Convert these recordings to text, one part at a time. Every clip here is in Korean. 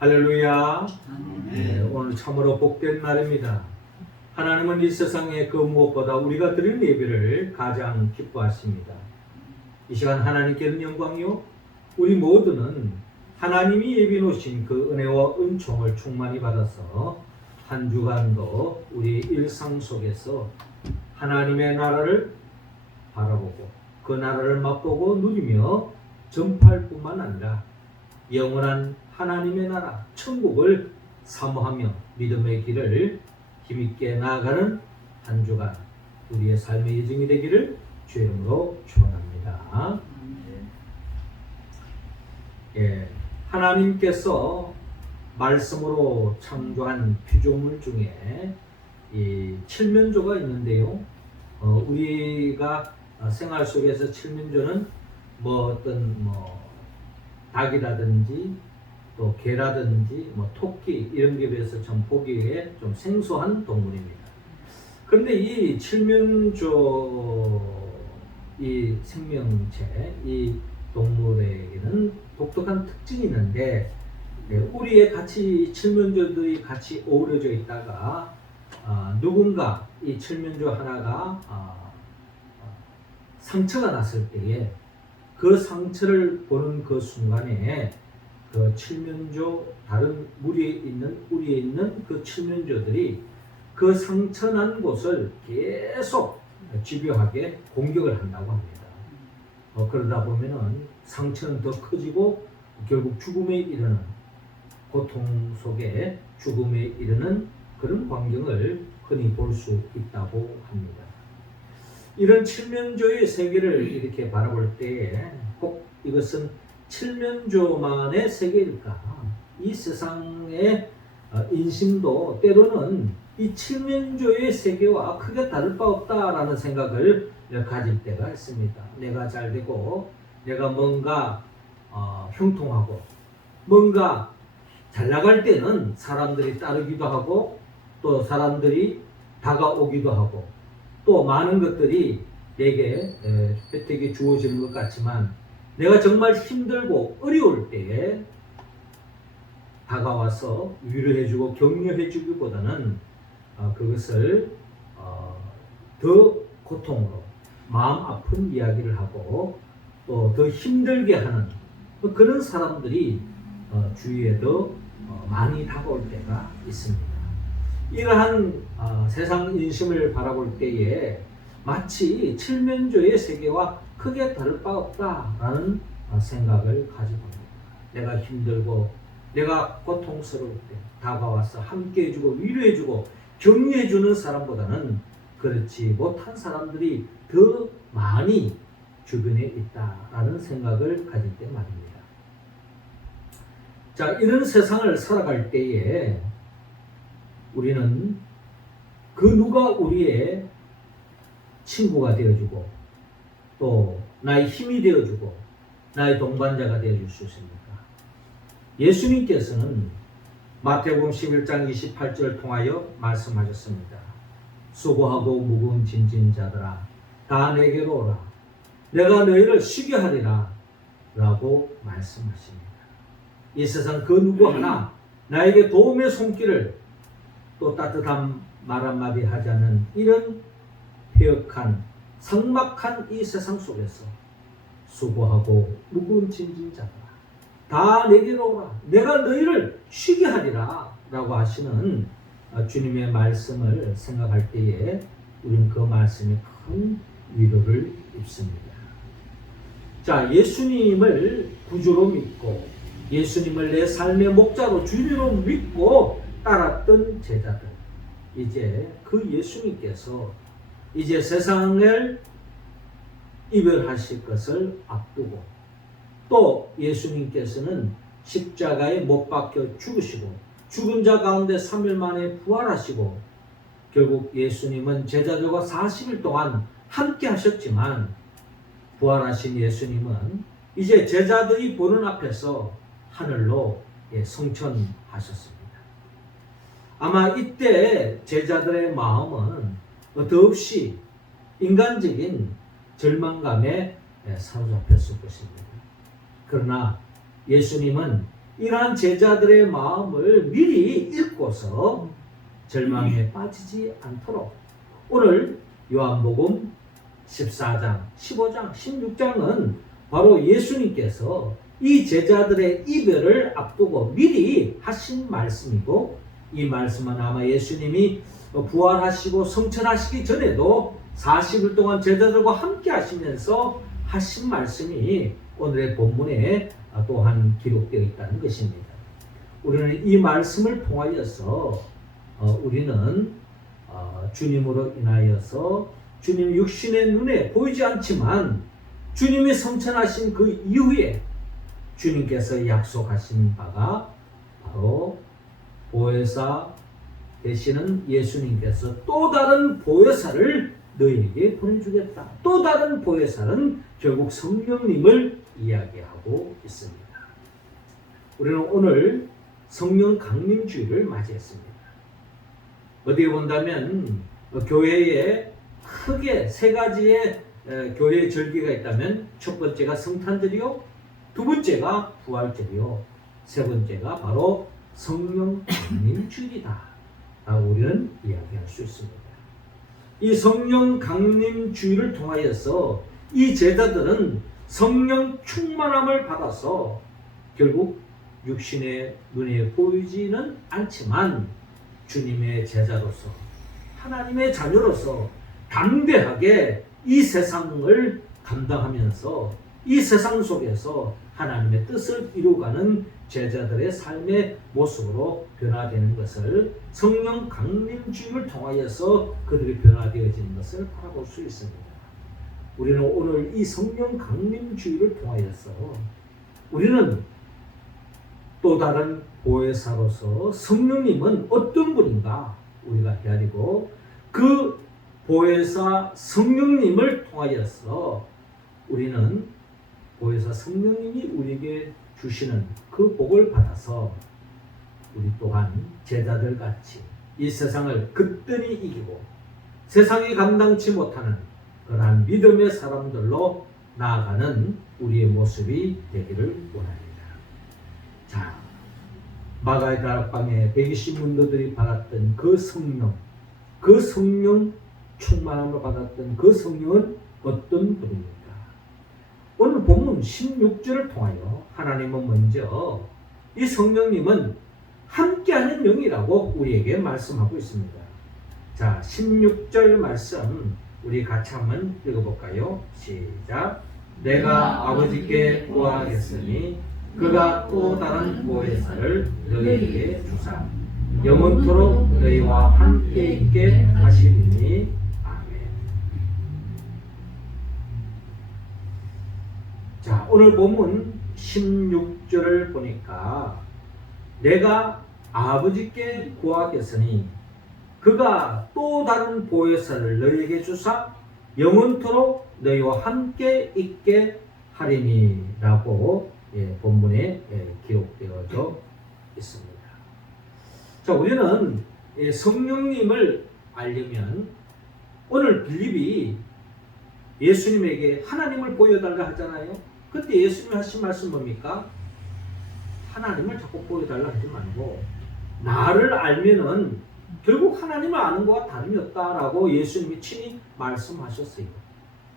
할렐루야. 네, 오늘 참으로 복된 날입니다. 하나님은 이 세상에 그 무엇보다 우리가 드리는 예배를 가장 기뻐하십니다. 이 시간 하나님께는 영광이요, 우리 모두는 하나님이 예비 놓으신 그 은혜와 은총을 충만히 받아서 한 주간도 우리 일상 속에서 하나님의 나라를 바라보고 그 나라를 맛보고 누리며 전파할 뿐만 아니라 영원한 하나님의 나라 천국을 사모하며 믿음의 길을 힘있게 나아가는 한 주간 우리의 삶의 예정이 되기를 주의 이름으로 축원합니다. 하나님께서 말씀으로 창조한 피조물 중에 이 칠면조가 있는데요. 우리가 생활 속에서 칠면조는 어떤 닭이라든지 또 개라든지 토끼 이런 게 비해서 좀 보기에 좀 생소한 동물입니다. 그런데 이 칠면조 이 생명체 이 동물에게는 독특한 특징이 있는데, 우리의 같이 칠면조들이 같이 어우러져 있다가 누군가 이 칠면조 하나가 상처가 났을 때에 그 상처를 보는 그 순간에 그 칠면조 다른 우리에 있는 그 칠면조들이 그 상처 난 곳을 계속 집요하게 공격을 한다고 합니다. 그러다 보면은 상처는 더 커지고 결국 죽음에 이르는, 고통 속에 죽음에 이르는 그런 광경을 흔히 볼 수 있다고 합니다. 이런 칠면조의 세계를 이렇게 바라볼 때에 꼭 이것은 칠면조만의 세계일까? 이 세상의 인심도 때로는 이 칠면조의 세계와 크게 다를 바 없다라는 생각을 가질 때가 있습니다. 내가 잘 되고 내가 뭔가 형통하고 뭔가 잘 나갈 때는 사람들이 따르기도 하고 또 사람들이 다가오기도 하고 또 많은 것들이 내게 혜택이 주어지는 것 같지만, 내가 정말 힘들고 어려울 때에 다가와서 위로해주고 격려해주기보다는 그것을 더 고통으로 마음 아픈 이야기를 하고 또 더 힘들게 하는 그런 사람들이 주위에 더 많이 다가올 때가 있습니다. 이러한 세상 인심을 바라볼 때에 마치 칠면조의 세계와 크게 다를 바 없다라는 생각을 가지고 합니다. 내가 힘들고 내가 고통스러울 때 다가와서 함께 해주고 위로해주고 격려해주는 사람보다는 그렇지 못한 사람들이 더 많이 주변에 있다라는 생각을 가질 때 말입니다. 자, 이런 세상을 살아갈 때에 우리는 그 누가 우리의 친구가 되어주고 또 나의 힘이 되어주고 나의 동반자가 되어줄 수 있습니까? 예수님께서는 마태복음 11장 28절을 통하여 말씀하셨습니다. 수고하고 무거운 짐진 자들아 다 내게로 오라, 내가 너희를 쉬게 하리라 라고 말씀하십니다. 이 세상 그 누구 하나 나에게 도움의 손길을 또 따뜻한 말 한마디 하지 않은 이런 폐역한 삭막한 이 세상 속에서 수고하고 무거운 짐진 자들아 다 내게로 오라, 내가 너희를 쉬게 하리라 라고 하시는 주님의 말씀을 생각할 때에 우리는 그 말씀에 큰 위로를 입습니다. 자, 예수님을 구주로 믿고 예수님을 내 삶의 목자로 주님으로 믿고 따랐던 제자들, 이제 그 예수님께서 이제 세상을 이별하실 것을 앞두고 또 예수님께서는 십자가에 못 박혀 죽으시고 죽은 자 가운데 3일 만에 부활하시고, 결국 예수님은 제자들과 40일 동안 함께 하셨지만 부활하신 예수님은 이제 제자들이 보는 앞에서 하늘로 승천하셨습니다. 아마 이때 제자들의 마음은 더없이 인간적인 절망감에 사로잡혔을 것입니다. 그러나 예수님은 이러한 제자들의 마음을 미리 읽고서 절망에 빠지지 않도록 오늘 요한복음 14장, 15장, 16장은 바로 예수님께서 이 제자들의 이별을 앞두고 미리 하신 말씀이고, 이 말씀은 아마 예수님이 부활하시고 성천하시기 전에도 40일 동안 제자들과 함께 하시면서 하신 말씀이 오늘의 본문에 또한 기록되어 있다는 것입니다. 우리는 이 말씀을 통하여서 우리는 주님으로 인하여서 주님 육신의 눈에 보이지 않지만 주님이 성천하신 그 이후에 주님께서 약속하신 바가 바로 보혜사 되시는 예수님께서 또 다른 보혜사를 너희에게 보내주겠다. 또 다른 보혜사는 결국 성령님을 이야기하고 있습니다. 우리는 오늘 성령 강림주일을 맞이했습니다. 어디에 본다면 교회에 크게 세 가지의 교회 절기가 있다면 첫 번째가 성탄절이요, 두 번째가 부활절이요, 세 번째가 바로 성령 강림주일이다 라고 우리는 이야기할 수 있습니다. 이 성령 강림주일을 통하여서 이 제자들은 성령 충만함을 받아서 결국 육신의 눈에 보이지는 않지만 주님의 제자로서 하나님의 자녀로서 담대하게 이 세상을 감당하면서 이 세상 속에서 하나님의 뜻을 이루어가는 제자들의 삶의 모습으로 변화되는 것을 성령 강림주의를 통하여서 그들이 변화되어지는 것을 바라볼 수 있습니다. 우리는 오늘 이 성령 강림주의를 통하여서 우리는 또 다른 보혜사로서 성령님은 어떤 분인가 우리가 헤아리고 그 보혜사 성령님을 통하여서 우리는 보혜사 성령님이 우리에게 주시는 그 복을 받아서 우리 또한 제자들 같이 이 세상을 끝들이 이기고 세상이 감당치 못하는 그러한 믿음의 사람들로 나아가는 우리의 모습이 되기를 원합니다. 자, 마가의 다락방에 120문도들이 받았던 그 성령 충만함을 받았던 그 성령은 어떤 분입니까? 오늘 본문 16절을 통하여 하나님은 먼저 이 성령님은 함께하는 영이라고 우리에게 말씀하고 있습니다. 자, 16절 말씀 우리 같이 한번 읽어볼까요? 시작. 내가 아버지께 구하겠으니 그가 또 다른 보혜사를 너희에게 주사 영원토록 너희와 함께 있게 하시리니. 아멘. 자, 오늘 본문 16절을 보니까 내가 아버지께 구하겠으니 그가 또 다른 보혜사를 너희에게 주사 영원토록 너희와 함께 있게 하리니 라고 본문에 기록되어져 있습니다. 자, 우리는 성령님을 알려면 오늘 빌립이 예수님에게 하나님을 보여달라 하잖아요. 그때 예수님이 하신 말씀 뭡니까? 하나님을 자꾸 보여달라 하지 말고 나를 알면은 결국 하나님을 아는 것과 다름이 없다라고 예수님이 친히 말씀하셨어요.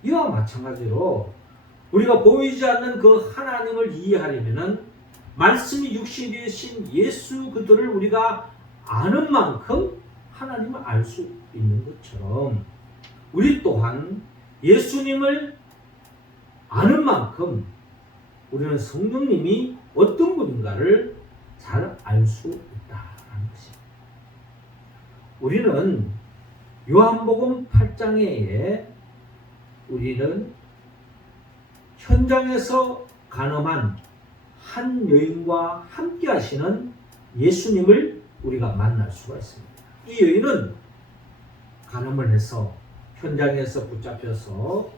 이와 마찬가지로 우리가 보이지 않는 그 하나님을 이해하려면은 말씀이 육신이 되신 예수 그들을 우리가 아는 만큼 하나님을 알 수 있는 것처럼 우리 또한 예수님을 아는 만큼 우리는 성령님이 어떤 분인가를 잘 알 수 있다는 것입니다. 우리는 요한복음 8장에 우리는 현장에서 간험한 한 여인과 함께 하시는 예수님을 우리가 만날 수가 있습니다. 이 여인은 간험을 해서 현장에서 붙잡혀서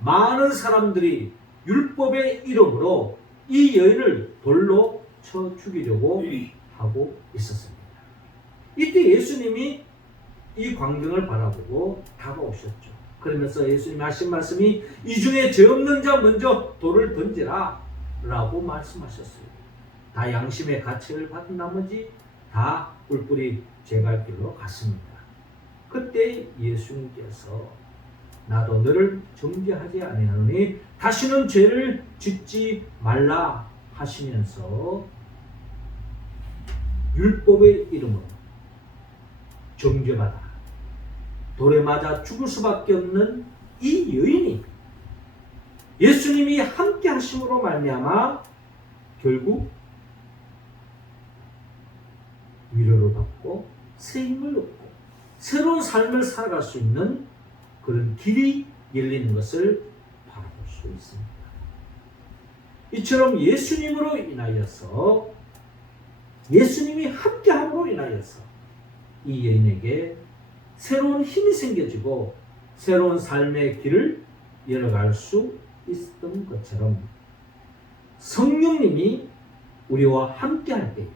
많은 사람들이 율법의 이름으로 이 여인을 돌로 쳐 죽이려고 하고 있었습니다. 이때 예수님이 이 광경을 바라보고 다가오셨죠. 그러면서 예수님이 하신 말씀이 이 중에 죄 없는 자 먼저 돌을 던지라 라고 말씀하셨어요. 다 양심의 가책을 받은 나머지 다 뿔뿔이 죄갈 길로 갔습니다. 그때 예수님께서 나도 너를 정죄하지 아니하노니 다시는 죄를 짓지 말라 하시면서 율법의 이름으로 정죄받아 돌에 맞아 죽을 수밖에 없는 이 여인이 예수님이 함께 하심으로 말미암아 결국 위로를 받고 새 힘을 얻고 새로운 삶을 살아갈 수 있는 그런 길이 열리는 것을 바라볼 수 있습니다. 이처럼 예수님으로 인하여서 예수님이 함께함으로 인하여서 이 여인에게 새로운 힘이 생겨지고 새로운 삶의 길을 열어갈 수 있었던 것처럼 성령님이 우리와 함께할 때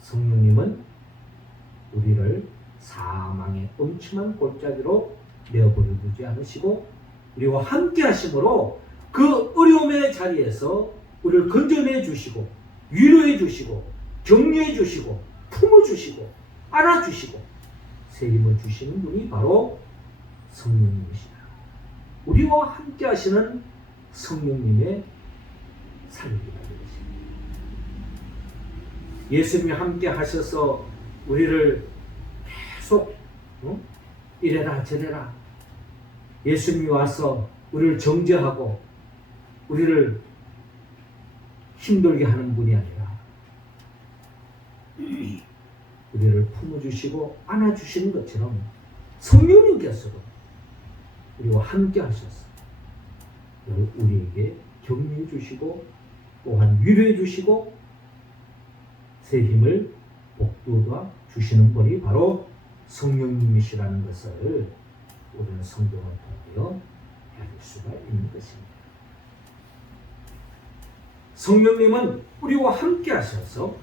성령님은 우리를 사망의 엄침한 골짜기로 내어버리지 않으시고 우리와 함께 하심으로 그 어려움의 자리에서 우리를 건져내 주시고 위로해 주시고 격려해 주시고 품어주시고 안아주시고 새 힘을 주시는 분이 바로 성령님이시다. 우리와 함께 하시는 성령님의 살리기가 되겠습니다. 예수님이 함께 하셔서 우리를 계속 이래라 저래라 예수님이 와서 우리를 정죄하고 우리를 힘들게 하는 분이 아니라 우리를 품어주시고 안아주시는 것처럼 성령님께서도 우리와 함께 하셔서 우리에게 격려해 주시고 또한 위로해 주시고 새 힘을 복돋아 주시는 분이 바로 성령님이시라는 것을 우리는 성경을 통하여 알 수가 있는 것입니다. 성령님은 우리와 함께 하셔서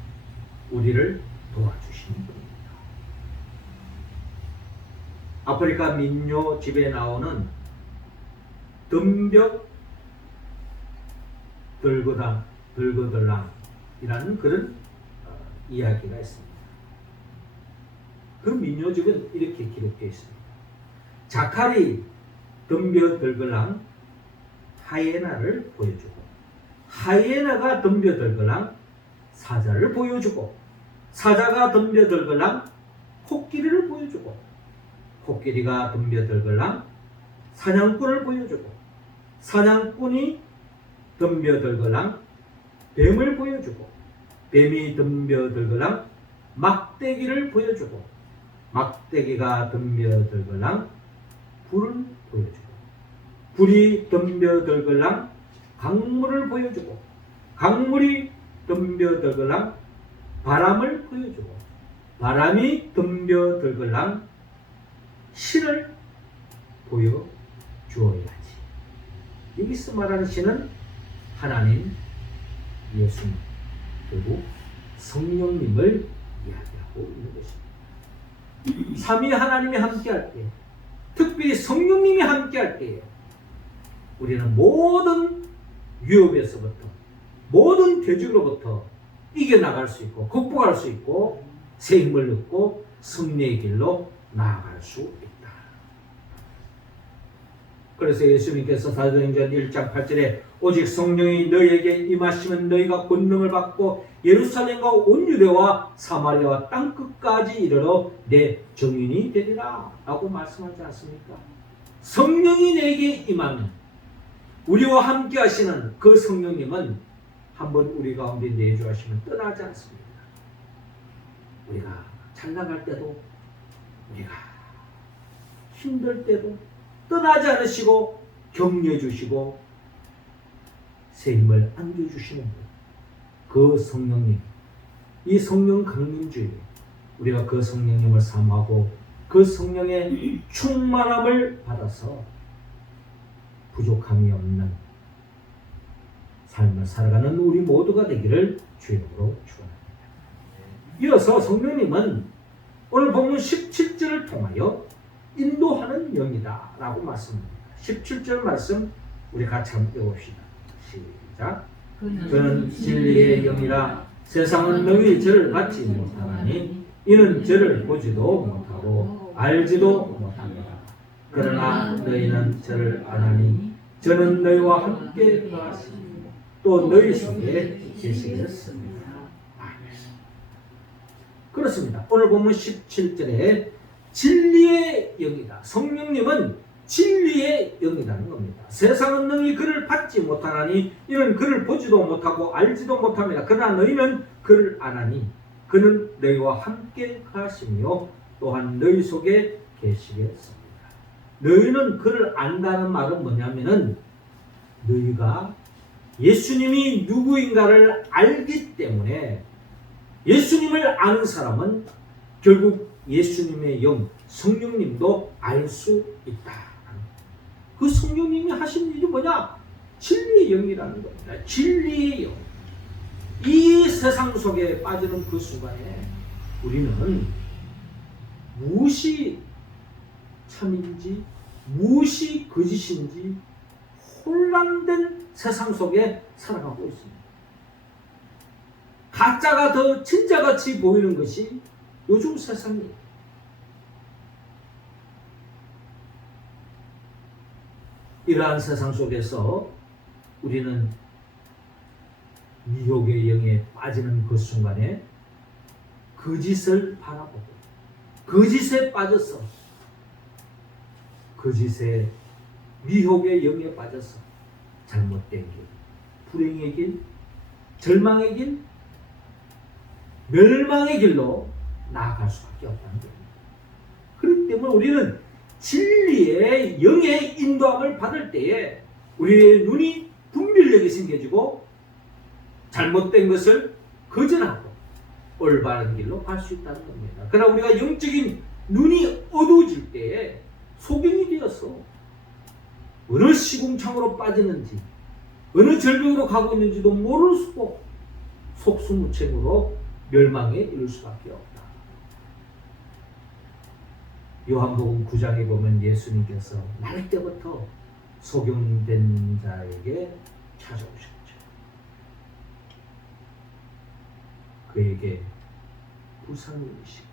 우리를 도와주시는 분입니다. 아프리카 민요 집에 나오는 덤벽 들거들랑이라는 그런 이야기가 있습니다. 그 민요집은 이렇게 기록되어 있습니다. 자칼이 덤벼들거랑 하이에나를 보여주고 하이에나가 덤벼들거랑 사자를 보여주고 사자가 덤벼들거랑 코끼리를 보여주고 코끼리가 덤벼들거랑 사냥꾼을 보여주고 사냥꾼이 덤벼들거랑 뱀을 보여주고 뱀이 덤벼들거랑 막대기를 보여주고 막대기가 덤벼들거랑 불을 보여주고 불이 덤벼들거랑 강물을 보여주고 강물이 덤벼들거랑 바람을 보여주고 바람이 덤벼들거랑 신을 보여주어야지. 여기서 말하는 신은 하나님, 예수님, 그리고 성령님을 이야기하고 있는 것입니다. 삼위 하나님이 함께할 때, 특별히 성령님이 함께할 때에 우리는 모든 위협에서부터 모든 대적으로부터 이겨나갈 수 있고 극복할 수 있고 새 힘을 얻고 승리의 길로 나아갈 수 있다. 그래서 예수님께서 사도행전 1장 8절에 오직 성령이 너희에게 임하시면 너희가 권능을 받고 예루살렘과 온 유대와 사마리아와 땅끝까지 이르러 내 증인이 되리라 라고 말씀하지 않습니까? 성령이 내게 임하면 우리와 함께 하시는 그 성령님은 한번 우리 가운데 내주하시면 떠나지 않습니다. 우리가 잘 나갈 때도 우리가 힘들 때도 떠나지 않으시고 격려해 주시고 새 힘을 안겨주시는 그 성령님, 이 성령 강림주의 우리가 그 성령님을 사모하고 그 성령의 충만함을 받아서 부족함이 없는 삶을 살아가는 우리 모두가 되기를 주님으로 축원합니다. 이어서 성령님은 오늘 본문 17절을 통하여 인도하는 영이다 라고 말씀합니다. 17절 말씀 우리 같이 한번 읽어봅시다. 시작. 그는 진리의 영이라 세상은 너희 저를 받지 못하나니 이는 저를 보지도 못하고 알지도 못합니다. 그러나 너희는 저를 아나니 저는 너희와 함께 거하시니 또 너희 속에 계시겠습니다. 그렇습니다. 오늘 보면 17절에 진리의 영이다. 성령님은 진리의 영이라는 겁니다. 세상은 너희 그를 받지 못하나니 이는 그를 보지도 못하고 알지도 못합니다. 그러나 너희는 그를 아나니 그는 너희와 함께 하시며 또한 너희 속에 계시겠습니다. 너희는 그를 안다는 말은 뭐냐면은 너희가 예수님이 누구인가를 알기 때문에 예수님을 아는 사람은 결국 예수님의 영, 성령님도 알 수 있다. 그 성령님이 하신 일이 뭐냐? 진리의 영이라는 겁니다. 진리의 영. 이 세상 속에 빠지는 그 순간에 우리는 무엇이 참인지 무엇이 거짓인지 혼란된 세상 속에 살아가고 있습니다. 가짜가 더 진짜같이 보이는 것이 요즘 세상이에요. 이러한 세상 속에서 우리는 미혹의 영에 빠지는 그 순간에 거짓을 바라보고 거짓에 빠져서 거짓의 미혹의 영에 빠져서 잘못된 길, 불행의 길, 절망의 길, 멸망의 길로 나아갈 수밖에 없다는 겁니다. 그렇기 때문에 우리는 진리의 영의 인도함을 받을 때에 우리의 눈이 분별력이 생겨지고 잘못된 것을 거절하고 올바른 길로 갈 수 있다는 겁니다. 그러나 우리가 영적인 눈이 어두워질 때에 소경이 되어서 어느 시궁창으로 빠지는지 어느 절벽으로 가고 있는지도 모르고 속수무책으로 멸망에 이를 수밖에 없다. 요한복음 9장에 보면 예수님께서 날 때부터 소경된 자에게 찾아오셨죠. 그에게 부상을 입으시고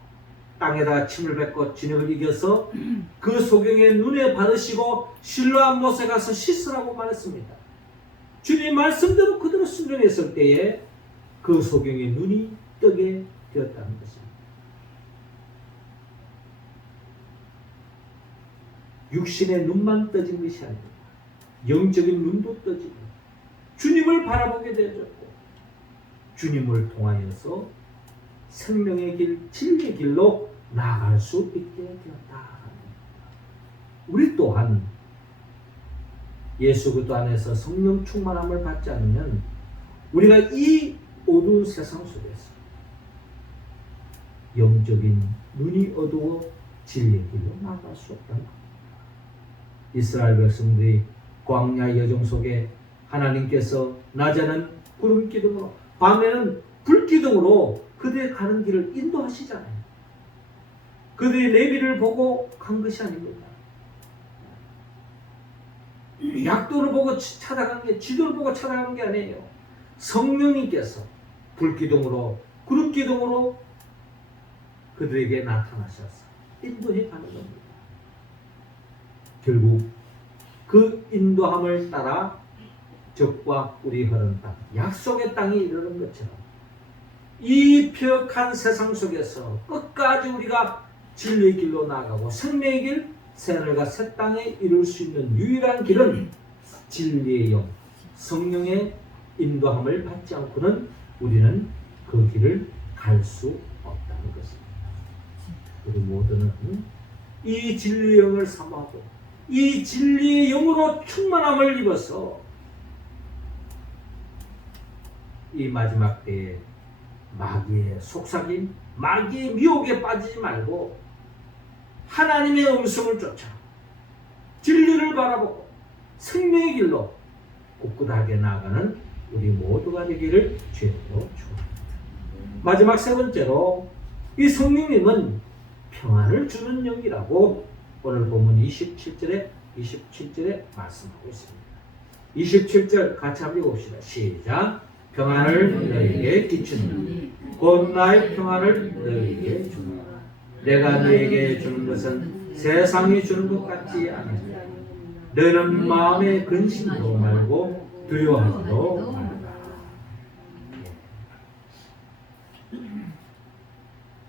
땅에다 침을 뱉고 진흙을 이겨서 그 소경의 눈에 바르시고 실로암 못에 가서 씻으라고 말했습니다. 주님의 말씀대로 그대로 순종했을 때에 그 소경의 눈이 뜨게 되었다는 것입니다. 육신의 눈만 떠진 것이 아니라 영적인 눈도 떠지고 주님을 바라보게 되었고 주님을 통하여서 생명의 길, 진리의 길로 나아갈 수 있게 되었다. 우리 또한 예수 그리스도 안에서 성령 충만함을 받지 않으면 우리가 이 어두운 세상 속에서 영적인 눈이 어두워 진리의 길로 나아갈 수 없다. 이스라엘 백성들이 광야 여정 속에 하나님께서 낮에는 구름 기둥으로 밤에는 불 기둥으로 그들의 가는 길을 인도하시잖아요. 그들이 레위를 보고 간 것이 아닙니다. 약도를 보고 찾아간 게 지도를 보고 찾아간 게 아니에요. 성령님께서 불 기둥으로 구름 기둥으로 그들에게 나타나셔서 인도해 가는 겁니다. 결국 그 인도함을 따라 적과 꿀이 흐르는 땅, 약속의 땅에 이르는 것처럼 이 폐역한 세상 속에서 끝까지 우리가 진리의 길로 나아가고 생명의 길, 새하늘과 새 땅에 이룰 수 있는 유일한 길은 진리의 영, 성령의 인도함을 받지 않고는 우리는 그 길을 갈 수 없다는 것입니다. 우리 모두는 이 진리의 영을 사모하고 이 진리의 영으로 충만함을 입어서 이 마지막 때에 마귀의 속삭임, 마귀의 미혹에 빠지지 말고 하나님의 음성을 쫓아 진리를 바라보고 생명의 길로 꿋꿋하게 나아가는 우리 모두가 되기를 주님으로 축원합니다. 마지막 세 번째로 이 성령님은 평안을 주는 영이라고 오늘 본문 27절에 말씀하고 있습니다. 27절 같이 한번 읽어봅시다. 시작. 평안을 너희에게 끼치노니 곧 나의 평안을 너희에게 주노라. 내가 너희에게 주는 것은 세상이 주는 것 같지 않으니라. 너희는 마음에 근심도 말고 두려워하지도 말라.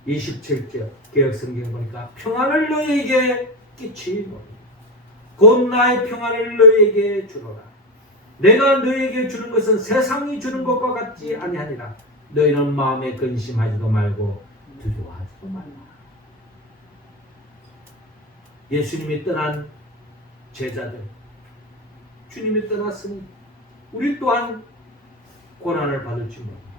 27절 개역성경 보니까 평안을 너희에게 끼치노니 곧 나의 평안을 너희에게 주노라. 내가 너희에게 주는 것은 세상이 주는 것과 같지 아니하니라. 너희는 마음에 근심하지도 말고 두려워하지도 말라. 예수님이 떠난 제자들, 주님이 떠났으니 우리 또한 고난을 받을지 모릅니다.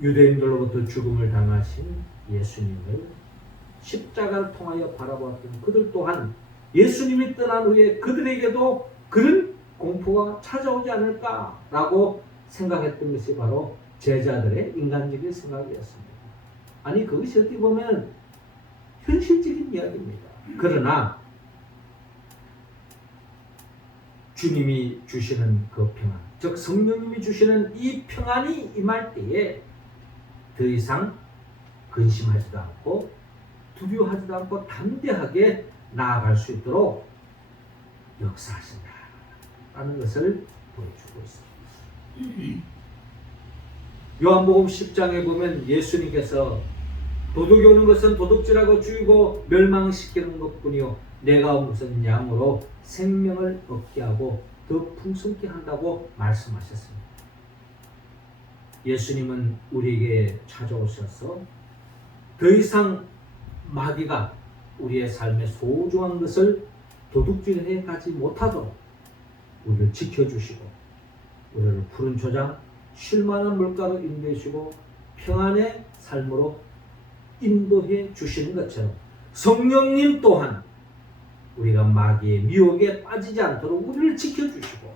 유대인들로부터 죽음을 당하신 예수님을 십자가를 통하여 바라보았던 그들 또한 예수님이 떠난 후에 그들에게도 그런 공포가 찾아오지 않을까라고 생각했던 것이 바로 제자들의 인간적인 생각이었습니다. 아니 그것이 어떻게 보면 현실적인 이야기입니다. 그러나 주님이 주시는 그 평안, 즉 성령님이 주시는 이 평안이 임할 때에 더 이상 근심하지도 않고 두려워하지도 않고 담대하게 나아갈 수 있도록 역사하신다 라는 것을 보여주고 있습니다. 요한복음 10장에 보면 예수님께서 도둑이 오는 것은 도둑질하고 죽이고 멸망시키는 것뿐이요 내가 온 것은 양으로 생명을 얻게 하고 더 풍성케 한다고 말씀하셨습니다. 예수님은 우리에게 찾아오셔서 더 이상 마귀가 우리의 삶의 소중한 것을 도둑질해 가지 못하도록 우리를 지켜주시고 우리를 푸른 초장 쉴만한 물가로 인도해 주시고 평안의 삶으로 인도해 주시는 것처럼 성령님 또한 우리가 마귀의 미혹에 빠지지 않도록 우리를 지켜주시고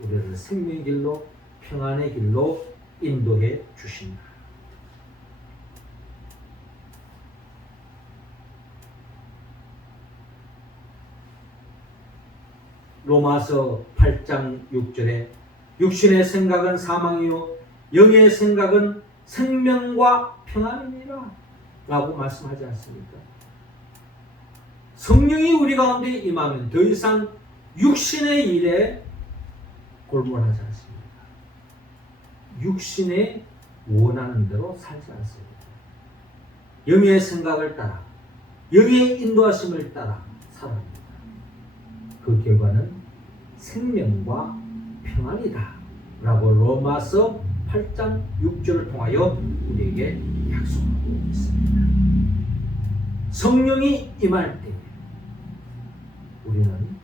우리를 생명의 길로 평안의 길로 인도해 주신다. 로마서 8장 6절에 육신의 생각은 사망이요 영의 생각은 생명과 평안이니라 라고 말씀하지 않습니까? 성령이 우리 가운데 임하면 더 이상 육신의 일에 골몰하지 않습니다. 육신의 원하는 대로 살지 않습니다. 영의 생각을 따라 영의 인도하심을 따라 살아갑니다. 그 결과는 생명과 평안이다 라고 로마서 8장 6절을 통하여 우리에게 약속하고 있습니다. 성령이 임할 때 우리는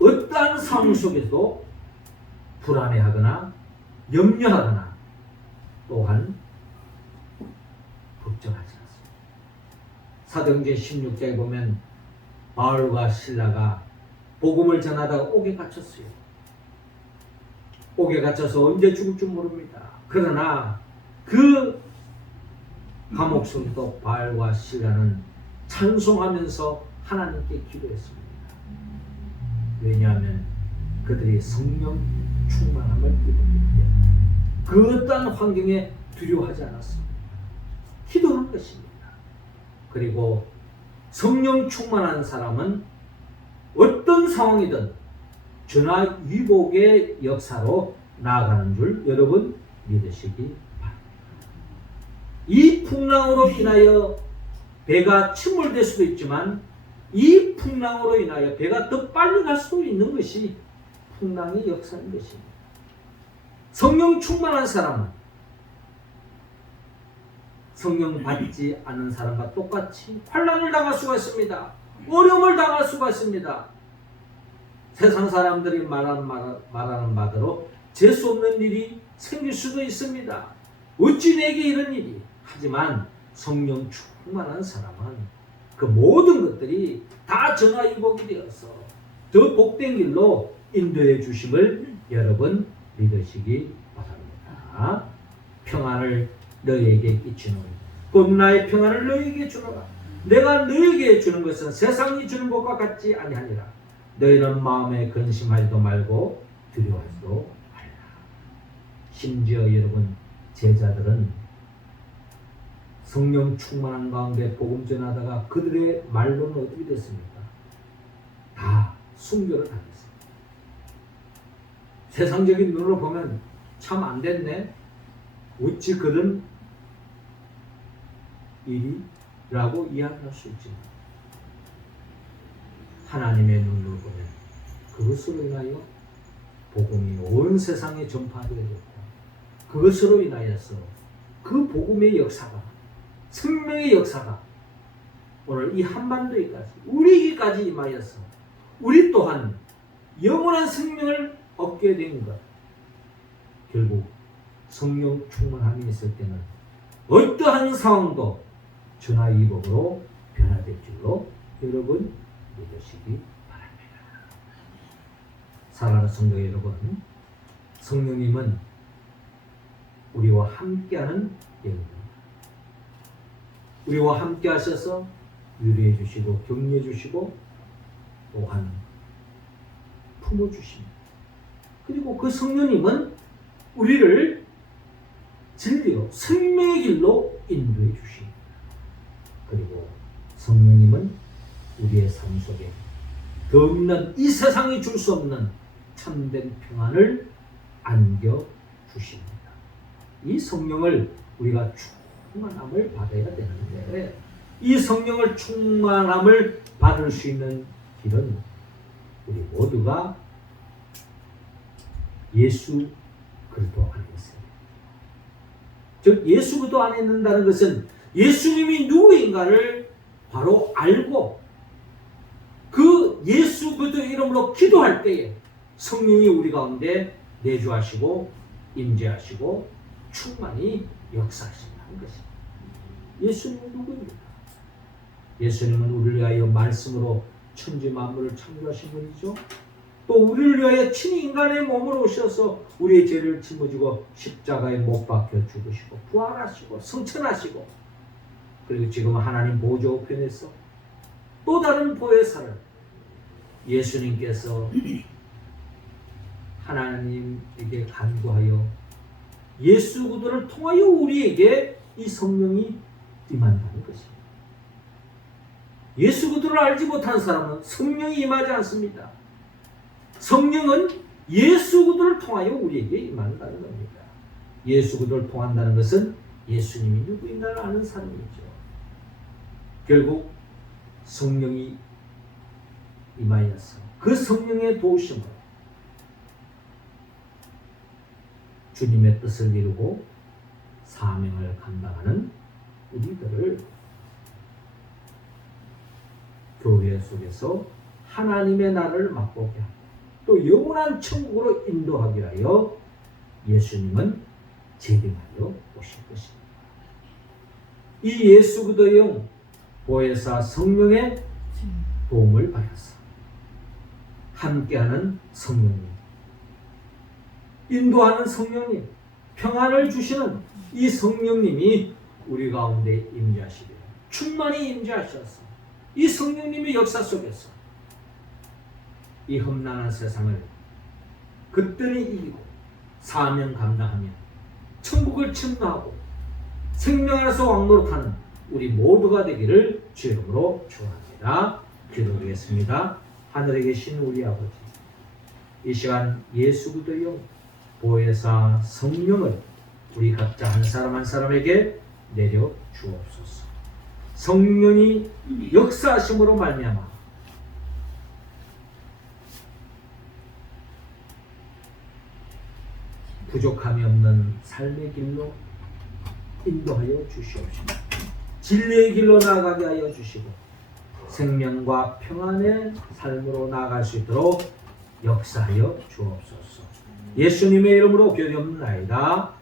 어떠한 상황 속에서도 불안해하거나 염려하거나 또한 걱정하지 않습니다. 사도행전 16장에 보면 바울과 실라가 복음을 전하다가 옥에 갇혔어요. 옥에 갇혀서 언제 죽을 줄 모릅니다. 그러나 그 감옥 속에도 바울과 실라는 찬송하면서 하나님께 기도했습니다. 왜냐하면 그들이 성령 충만함을 입었기 때문에 그 어떠한 환경에 두려워하지 않았습니다. 기도한 것입니다. 그리고 성령 충만한 사람은 어떤 상황이든 전화위복의 역사로 나아가는 줄 여러분 믿으시기 바랍니다. 이 풍랑으로 인하여 배가 침몰될 수도 있지만 이 풍랑으로 인하여 배가 더 빨리 갈 수도 있는 것이 풍랑의 역사인 것입니다. 성령 충만한 사람은 성령 받지 않는 사람과 똑같이 환난을 당할 수가 있습니다. 어려움을 당할 수가 있습니다. 세상 사람들이 말하는 바대로 재수 없는 일이 생길 수도 있습니다. 어찌 내게 이런 일이? 하지만 성령 충만한 사람은 그 모든 것들이 다 전화위복이 되어서 더 복된 길로 인도해 주심을 여러분 믿으시기 바랍니다. 평안을 너희에게 끼치노니 곧 나의 평안을 너희에게 주노라. 내가 너희에게 주는 것은 세상이 주는 것과 같지 아니하니라. 너희는 마음에 근심하지도 말고 두려워하지도 말라. 심지어 여러분, 제자들은 성령 충만한 가운데 복음 전하다가 그들의 말로는 어떻게 됐습니까? 다 순교를 당했습니다. 세상적인 눈으로 보면 참 안 됐네, 어찌 그런 일이라고 이야기할 수 있지만, 하나님의 눈으로 보면 그것으로 인하여 복음이 온 세상에 전파되어졌고, 그것으로 인하여서 그 복음의 역사가, 생명의 역사가 오늘 이 한반도에까지, 우리에게까지 임하여서 우리 또한 영원한 생명을 얻게 된 것. 결국 성령 충만함이 있을 때는 어떠한 상황도 전화위복으로 변화될 줄로 여러분 믿으시기 바랍니다. 사랑하는 성도 여러분, 성령님은 우리와 함께하는 영입니다. 우리와 함께 하셔서 위로해 주시고 격려해 주시고 또한 품어 주십니다. 그리고 그 성령님은 우리를 진리로 생명의 길로 인도해 주십니다. 그리고 성령님은 우리의 삶 속에 더 없는, 이 세상이 줄 수 없는 참된 평안을 안겨 주십니다. 이 성령을 우리가 충만함을 받아야 되는데, 이 성령을 충만함을 받을 수 있는 길은 우리 모두가 예수 그리스도 안에 있습니다. 즉 예수 그리스도 안에 있는다는 것은 예수님이 누구인가를 바로 알고 그 예수 그리스도의 이름으로 기도할 때에 성령이 우리 가운데 내주하시고 임재하시고 충만히 역사하신다는 것입니다. 예수님은 누구입니까? 예수님은 우리를 위하여 말씀으로 천지 만물을 창조하신 분이죠. 또 우리를 위하여 친히 인간의 몸으로 오셔서 우리의 죄를 짊어지고 십자가에 못 박혀 죽으시고 부활하시고 성천하시고, 그리고 지금 하나님 보좌 우편에서 또 다른 보혜사를 예수님께서 하나님에게 간구하여 예수 그리스도를 통하여 우리에게 이 성령이 임한다는 것입니다. 예수 그리스도를 알지 못한 사람은 성령이 임하지 않습니다. 성령은 예수 그리스도를 통하여 우리에게 임한다는 겁니다. 예수 그리스도를 통한다는 것은 예수님이 누구인가를 아는 사람이죠. 결국 성령이 임하여서 그 성령의 도우심으로 주님의 뜻을 이루고 사명을 감당하는 우리들을 교회 속에서 하나님의 나라를 맛보게 하고 또 영원한 천국으로 인도하기 위하여 예수님은 재림하여 오실 것입니다. 이 예수 그리스도의 영 보혜사 성령의 도움을 받아서 함께하는 성령님, 인도하는 성령님, 평안을 주시는 이 성령님이 우리 가운데 임재하시기를 충만히 임재하셔서 이 성령님의 역사 속에서 이 험난한 세상을 그때는 이기고 사명 감당하며 천국을 침노하고 생명 안에서 왕노릇하는 우리 모두가 되기를 주 이름으로 축원합니다. 기도드리겠습니다. 하늘에 계신 우리 아버지, 이 시간 예수 그리스도의 영 보혜사 성령을 우리 각자 한 사람 한 사람에게 내려 주옵소서. 성령이 역사하심으로 말미암아 부족함이 없는 삶의 길로 인도하여 주시옵시고 진리의 길로 나아가게 하여 주시고 생명과 평안의 삶으로 나아갈 수 있도록 역사하여 주옵소서. 예수님의 이름으로 기도드립나이다.